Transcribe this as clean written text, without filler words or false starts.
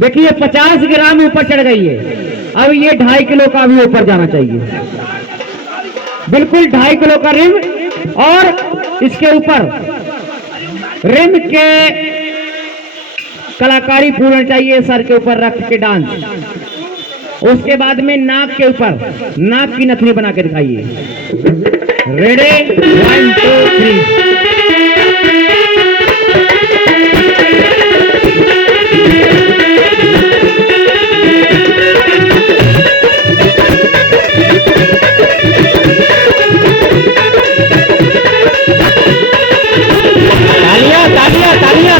देखिए 50 ग्राम ऊपर चढ़ गई है। अब ये 2.5 किलो का भी ऊपर जाना चाहिए। बिल्कुल 2.5 किलो का रिम, और इसके ऊपर रिम के कलाकारी पूर्ण चाहिए, सर के ऊपर रख के डांस। उसके बाद में नाक के ऊपर नाक की नथनी बना के दिखाइए। रेडी 1 2 3। तालियां तालियां तालियां।